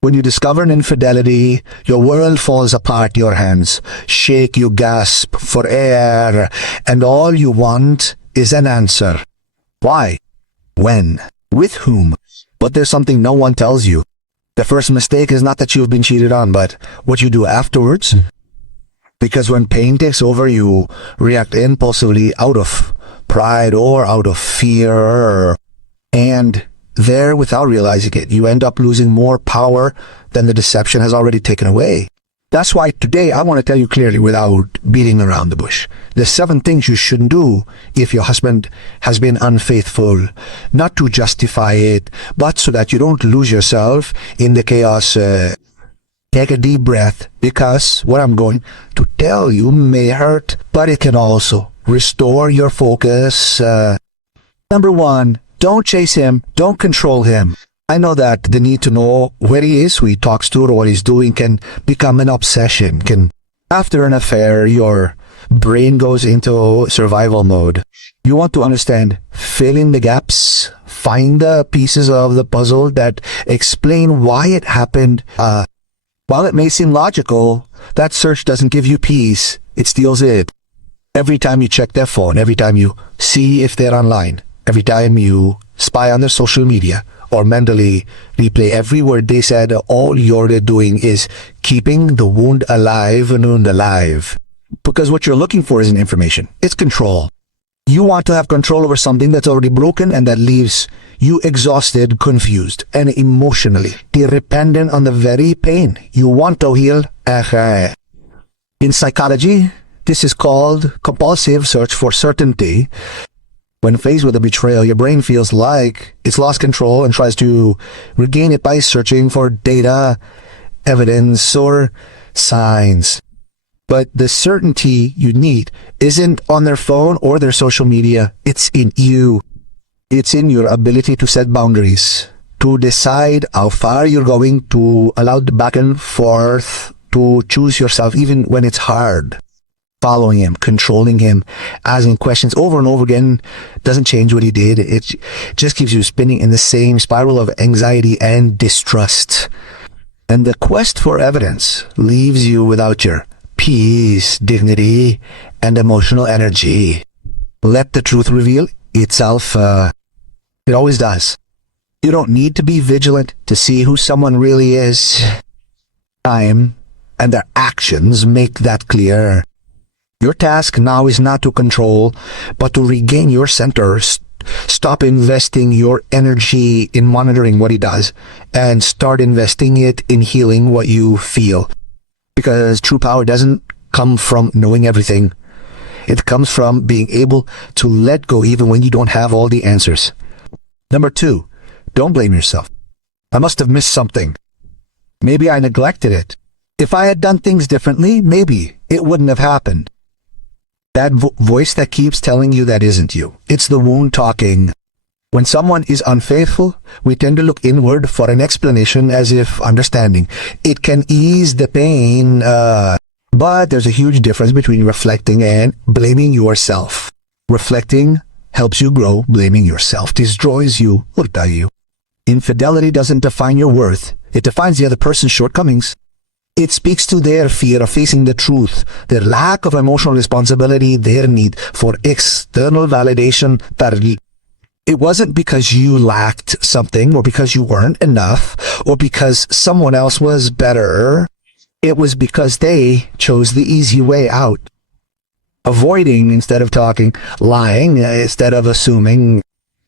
When you discover an infidelity, your world falls apart, your hands shake, you gasp for air, and all you want is an answer. Why? When? With whom? But there's something no one tells you. The first mistake is not that you've been cheated on, but what you do afterwards. Because when pain takes over, you react impulsively out of pride or out of fear. And there, without realizing it, you end up losing more power than the deception has already taken away. That's why today I want to tell you clearly, without beating around the bush, the 7 things you shouldn't do if your husband has been unfaithful. Not to justify it, but so that you don't lose yourself in the chaos. Take a deep breath, because what I'm going to tell you may hurt, but it can also restore your focus. Number 1, don't chase him, don't control him. I know that the need to know where he is, who he talks to, or what he's doing can become an obsession. After an affair, your brain goes into survival mode. You want to understand, fill in the gaps, find the pieces of the puzzle that explain why it happened. While it may seem logical, that search doesn't give you peace, it steals it. Every time you check their phone, every time you see if they're online, every time you spy on their social media, or mentally replay every word they said, all you're doing is keeping the wound alive and alive. Because what you're looking for isn't information, it's control. You want to have control over something that's already broken and that leaves you exhausted, confused, and emotionally dependent on the very pain you want to heal. In psychology, this is called compulsive search for certainty. When faced with a betrayal, your brain feels like it's lost control and tries to regain it by searching for data, evidence, or signs. But the certainty you need isn't on their phone or their social media. It's in you. It's in your ability to set boundaries, to decide how far you're going, to allow the back and forth, to choose yourself even when it's hard. Following him, controlling him, asking questions over and over again doesn't change what he did. It just keeps you spinning in the same spiral of anxiety and distrust. And the quest for evidence leaves you without your peace, dignity, and emotional energy. Let the truth reveal itself. It always does. You don't need to be vigilant to see who someone really is. Time and their actions make that clear. Your task now is not to control, but to regain your center. Stop investing your energy in monitoring what he does, and start investing it in healing what you feel. Because true power doesn't come from knowing everything. It comes from being able to let go even when you don't have all the answers. Number 2, don't blame yourself. I must have missed something. Maybe I neglected it. If I had done things differently, maybe it wouldn't have happened. That voice that keeps telling you that isn't you. It's the wound talking. When someone is unfaithful, we tend to look inward for an explanation, as if understanding it can ease the pain. But there's a huge difference between reflecting and blaming yourself. Reflecting helps you grow. Blaming yourself destroys you. Infidelity doesn't define your worth. It defines the other person's shortcomings. It speaks to their fear of facing the truth, their lack of emotional responsibility, their need for external validation. It wasn't because you lacked something, or because you weren't enough, or because someone else was better. It was because they chose the easy way out. Avoiding instead of talking, lying instead of assuming.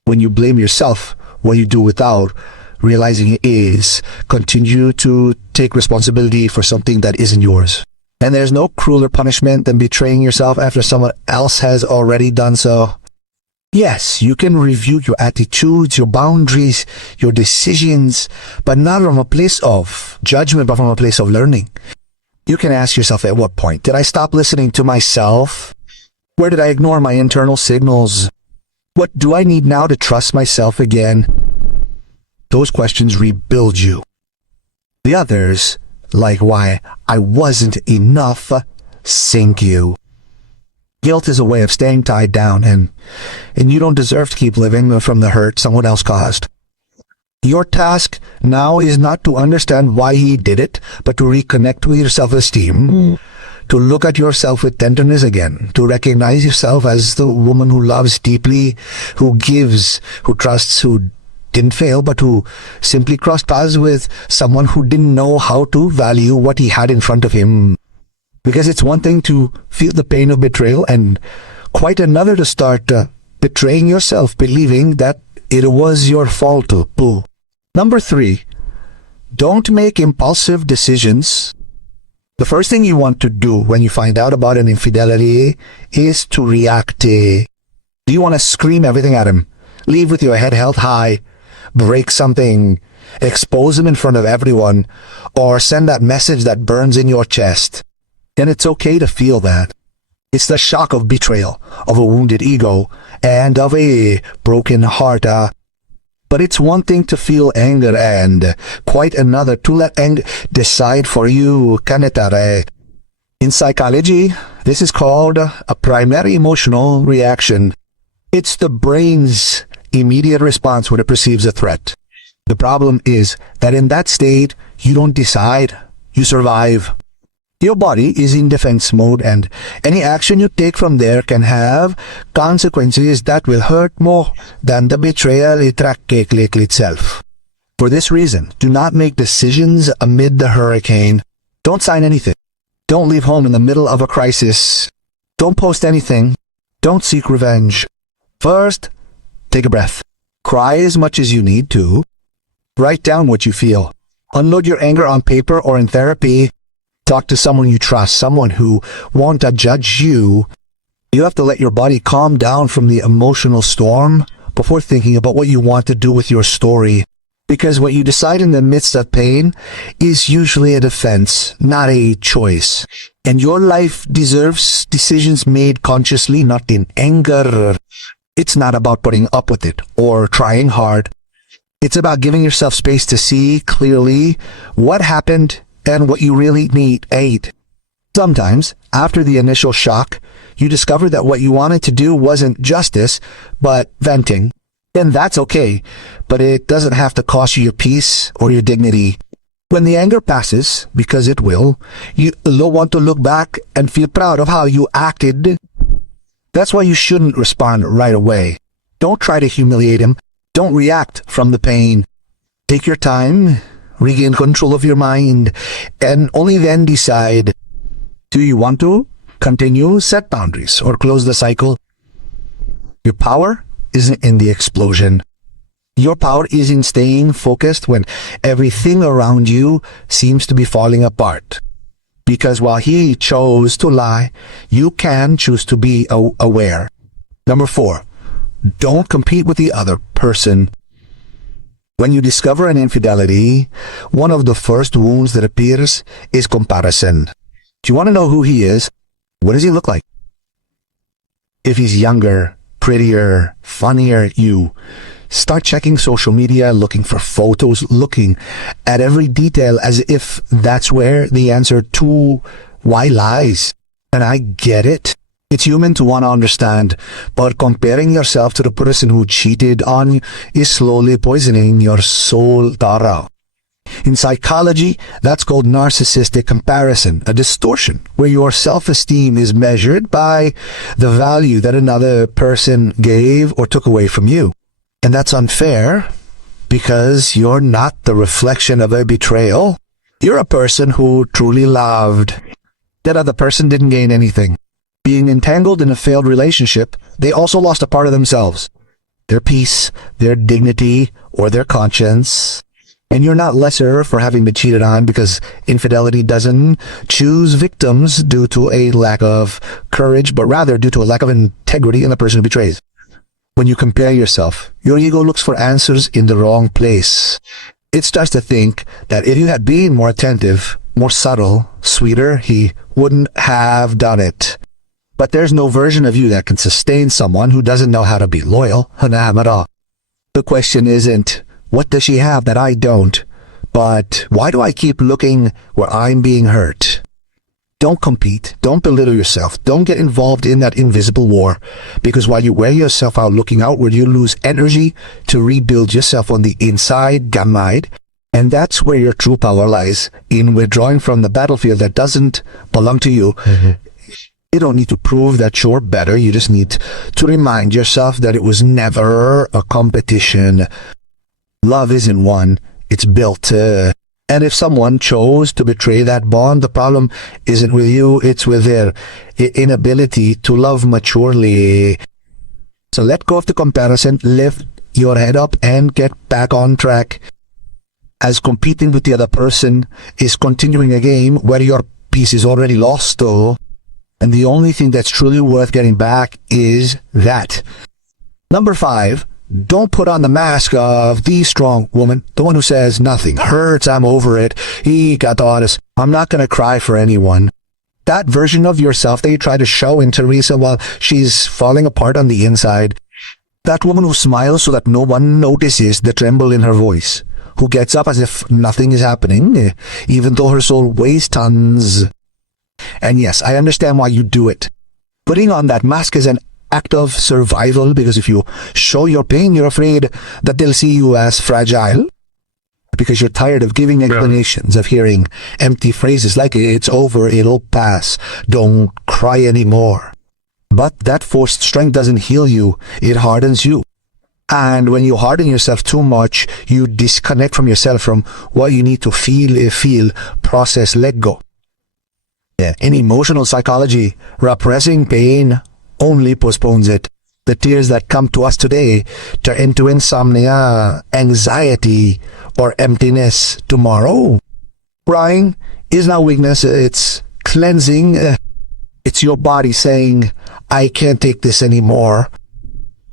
When you blame yourself, what you do without realizing it is continue to take responsibility for something that isn't yours. And there's no crueler punishment than betraying yourself after someone else has already done so. Yes, you can review your attitudes, your boundaries, your decisions, but not from a place of judgment, but from a place of learning. You can ask yourself, at what point did I stop listening to myself? Where did I ignore my internal signals? What do I need now to trust myself again? Those questions rebuild you. The others, like why I wasn't enough, sink you. Guilt is a way of staying tied down, and you don't deserve to keep living from the hurt someone else caused. Your task now is not to understand why he did it, but to reconnect with your self-esteem, to look at yourself with tenderness again, to recognize yourself as the woman who loves deeply, who gives, who trusts, who didn't fail, but who simply crossed paths with someone who didn't know how to value what he had in front of him. Because it's one thing to feel the pain of betrayal and quite another to start betraying yourself, believing that it was your fault. Boo. Number 3, don't make impulsive decisions. The first thing you want to do when you find out about an infidelity is to react. Do you want to scream everything at him? Leave with your head held high, break something, expose him in front of everyone, or send that message that burns in your chest? Then it's okay to feel that. It's the shock of betrayal, of a wounded ego, and of a broken heart. But it's one thing to feel anger and quite another to let anger decide for you. Kanetare. In psychology, this is called a primary emotional reaction. It's the brain's immediate response when it perceives a threat. The problem is that in that state, you don't decide, you survive. Your body is in defense mode, and any action you take from there can have consequences that will hurt more than the betrayal itself. For this reason, do not make decisions amid the hurricane. Don't sign anything. Don't leave home in the middle of a crisis. Don't post anything. Don't seek revenge. First, take a breath. Cry as much as you need to. Write down what you feel. Unload your anger on paper or in therapy. Talk to someone you trust, someone who won't judge you. You have to let your body calm down from the emotional storm before thinking about what you want to do with your story. Because what you decide in the midst of pain is usually a defense, not a choice. And your life deserves decisions made consciously, not in anger. It's not about putting up with it or trying hard. It's about giving yourself space to see clearly what happened and what you really need. Sometimes, after the initial shock, you discover that what you wanted to do wasn't justice, but venting. And that's okay, but it doesn't have to cost you your peace or your dignity. When the anger passes, because it will, you will want to look back and feel proud of how you acted. That's why you shouldn't respond right away. Don't try to humiliate him. Don't react from the pain. Take your time. Regain control of your mind, and only then decide, do you want to continue, set boundaries, or close the cycle? Your power isn't in the explosion. Your power is in staying focused when everything around you seems to be falling apart. Because while he chose to lie, you can choose to be aware. Number 4, don't compete with the other person. When you discover an infidelity, one of the first wounds that appears is comparison. Do you want to know who he is? What does he look like? If he's younger, prettier, funnier, you start checking social media, looking for photos, looking at every detail as if that's where the answer to why lies. And I get it. It's human to want to understand, but comparing yourself to the person who cheated on you is slowly poisoning your soul, Tara. In psychology, that's called narcissistic comparison, a distortion where your self-esteem is measured by the value that another person gave or took away from you. And that's unfair because you're not the reflection of a betrayal. You're a person who truly loved. That other person didn't gain anything. Being entangled in a failed relationship, they also lost a part of themselves. Their peace, their dignity, or their conscience. And you're not lesser for having been cheated on because infidelity doesn't choose victims due to a lack of courage, but rather due to a lack of integrity in the person who betrays. When you compare yourself, your ego looks for answers in the wrong place. It starts to think that if you had been more attentive, more subtle, sweeter, he wouldn't have done it. But there's no version of you that can sustain someone who doesn't know how to be loyal. The question isn't, what does she have that I don't? But why do I keep looking where I'm being hurt? Don't compete. Don't belittle yourself. Don't get involved in that invisible war. Because while you wear yourself out looking outward, you lose energy to rebuild yourself on the inside, gamide. And that's where your true power lies, in withdrawing from the battlefield that doesn't belong to you. You don't need to prove that you're better. You just need to remind yourself that it was never a competition. Love isn't won. It's built. And if someone chose to betray that bond, the problem isn't with you, it's with their inability to love maturely. So let go of the comparison, lift your head up, and get back on track. As competing with the other person is continuing a game where your piece is already lost, though. And the only thing that's truly worth getting back is that. Number 5. Don't put on the mask of the strong woman, the one who says nothing hurts, I'm over it, he got honest, I'm not going to cry for anyone. That version of yourself that you try to show in Teresa while she's falling apart on the inside. That woman who smiles so that no one notices the tremble in her voice, who gets up as if nothing is happening, even though her soul weighs tons. And yes, I understand why you do it. Putting on that mask is an act of survival, because if you show your pain, you're afraid that they'll see you as fragile, because you're tired of giving explanations, of hearing empty phrases like it's over, it'll pass, don't cry anymore. But that forced strength doesn't heal you, it hardens you. And when you harden yourself too much, you disconnect from yourself, from what you need to feel, process, let go. In emotional psychology, repressing pain only postpones it. The tears that come to us today turn into insomnia, anxiety, or emptiness tomorrow. Crying is not weakness, it's cleansing. It's your body saying, I can't take this anymore.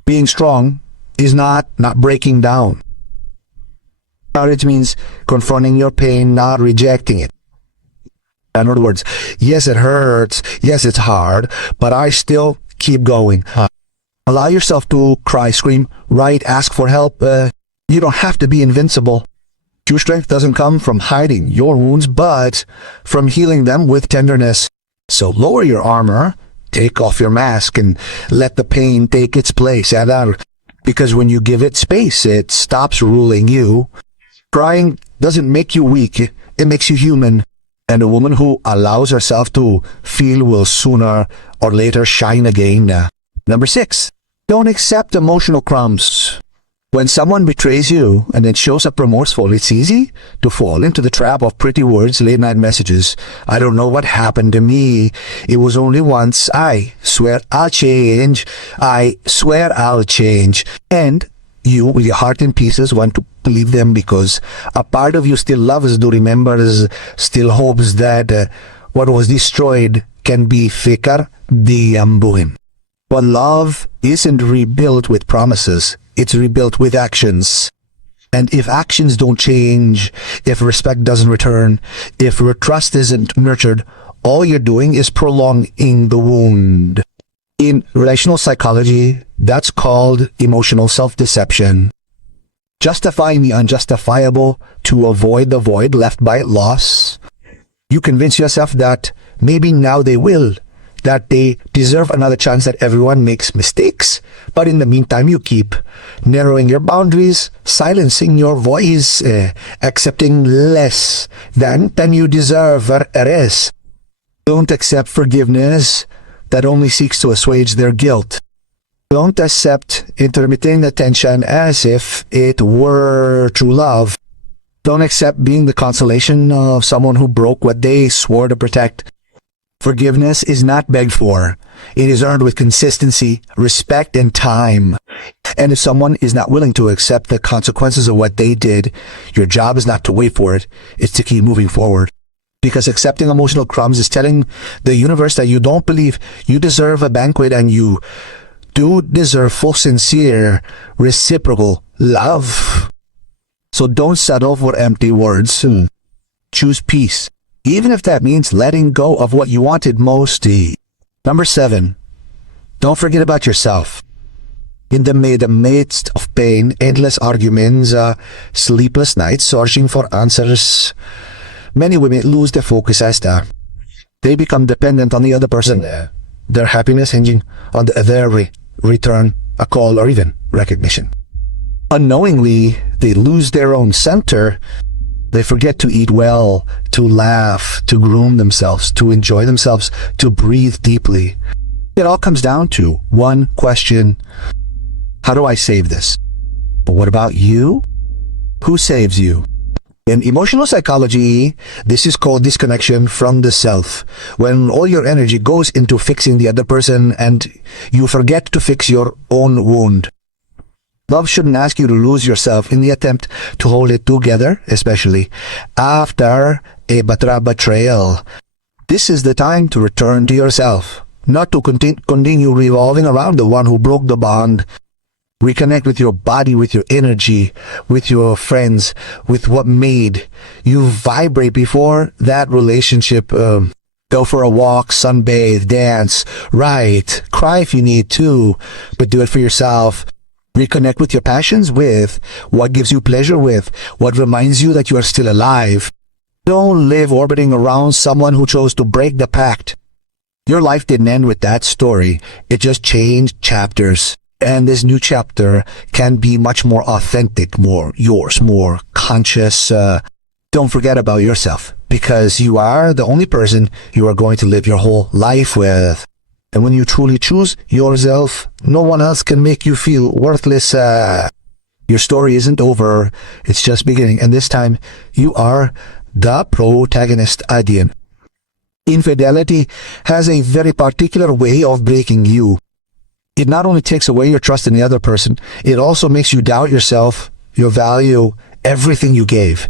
Being strong is not breaking down. Courage means confronting your pain, not rejecting it. In other words, yes, it hurts, yes, it's hard, but I still keep going. Allow yourself to cry, scream, write, ask for help. You don't have to be invincible. True strength doesn't come from hiding your wounds, but from healing them with tenderness. So lower your armor, take off your mask, and let the pain take its place. Because when you give it space, it stops ruling you. Crying doesn't make you weak, it makes you human. And a woman who allows herself to feel will sooner or later shine again. Number 6, don't accept emotional crumbs. When someone betrays you and then shows up remorseful, it's easy to fall into the trap of pretty words, late night messages. I don't know what happened to me. It was only once. I swear I'll change. I swear I'll change. And you, with your heart in pieces, want to believe them because a part of you still loves, to remembers, still hopes that what was destroyed can be fixer diambuhin. But love isn't rebuilt with promises. It's rebuilt with actions. And if actions don't change, if respect doesn't return, if your trust isn't nurtured, all you're doing is prolonging the wound. In relational psychology, that's called emotional self-deception. Justifying the unjustifiable to avoid the void left by loss. You convince yourself that maybe now they will, that they deserve another chance, that everyone makes mistakes. But in the meantime, you keep narrowing your boundaries, silencing your voice, accepting less than you deserve. Don't accept forgiveness that only seeks to assuage their guilt. Don't accept intermittent attention as if it were true love. Don't accept being the consolation of someone who broke what they swore to protect. Forgiveness is not begged for. It is earned with consistency, respect, and time. And if someone is not willing to accept the consequences of what they did, your job is not to wait for it. It's to keep moving forward. Because accepting emotional crumbs is telling the universe that you don't believe you deserve a banquet, and you do deserve full, sincere, reciprocal love. So don't settle for empty words. Choose peace, even if that means letting go of what you wanted most. Number 7, don't forget about yourself. In the midst of pain, endless arguments, sleepless nights, searching for answers, many women lose their focus as They become dependent on the other person, their happiness hinging on their return, a call, or even recognition. Unknowingly, they lose their own center. They forget to eat well, to laugh, to groom themselves, to enjoy themselves, to breathe deeply. It all comes down to one question: how do I save this? But what about you? Who saves you? In emotional psychology, this is called disconnection from the self. When all your energy goes into fixing the other person and you forget to fix your own wound. Love shouldn't ask you to lose yourself in the attempt to hold it together, especially after a betrayal. This is the time to return to yourself, not to continue revolving around the one who broke the bond. Reconnect with your body, with your energy, with your friends, with what made you vibrate before that relationship. Go for a walk, sunbathe, dance, write, cry if you need to, but do it for yourself. Reconnect with your passions, with what gives you pleasure, with what reminds you that you are still alive. Don't live orbiting around someone who chose to break the pact. Your life didn't end with that story. It just changed chapters. And this new chapter can be much more authentic, more yours, more conscious. Don't forget about yourself, because you are the only person you are going to live your whole life with. And when you truly choose yourself, no one else can make you feel worthless. Your story isn't over. It's just beginning. And this time, you are the protagonist again. Infidelity has a very particular way of breaking you. It not only takes away your trust in the other person, it also makes you doubt yourself, your value, everything you gave.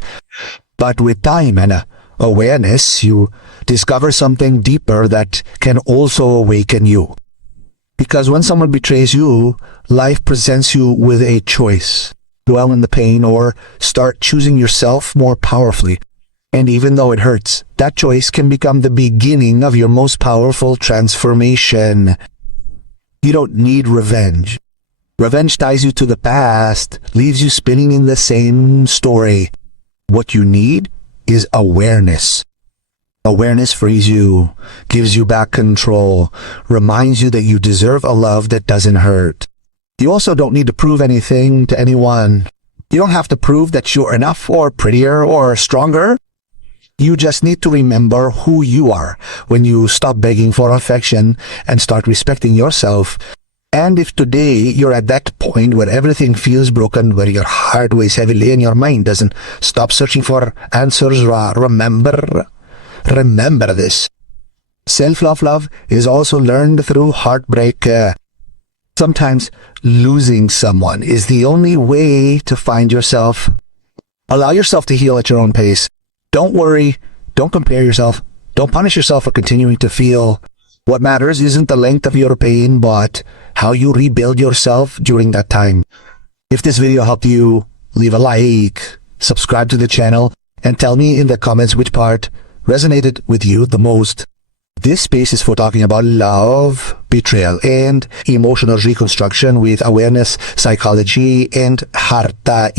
But with time and awareness, you discover something deeper that can also awaken you. Because when someone betrays you, life presents you with a choice: dwell in the pain or start choosing yourself more powerfully. And even though it hurts, that choice can become the beginning of your most powerful transformation. You don't need revenge. Revenge ties you to the past, leaves you spinning in the same story. What you need is awareness. Awareness frees you, gives you back control, reminds you that you deserve a love that doesn't hurt. You also don't need to prove anything to anyone. You don't have to prove that you're enough or prettier or stronger. You just need to remember who you are when you stop begging for affection and start respecting yourself. And if today you're at that point where everything feels broken, where your heart weighs heavily and your mind doesn't stop searching for answers, remember this. Self-love is also learned through heartbreak. Sometimes losing someone is the only way to find yourself. Allow yourself to heal at your own pace. Don't worry, don't compare yourself, don't punish yourself for continuing to feel. What matters isn't the length of your pain, but how you rebuild yourself during that time. If this video helped you, leave a like, subscribe to the channel, and tell me in the comments which part resonated with you the most. This space is for talking about love, betrayal, and emotional reconstruction with awareness, psychology, and harta.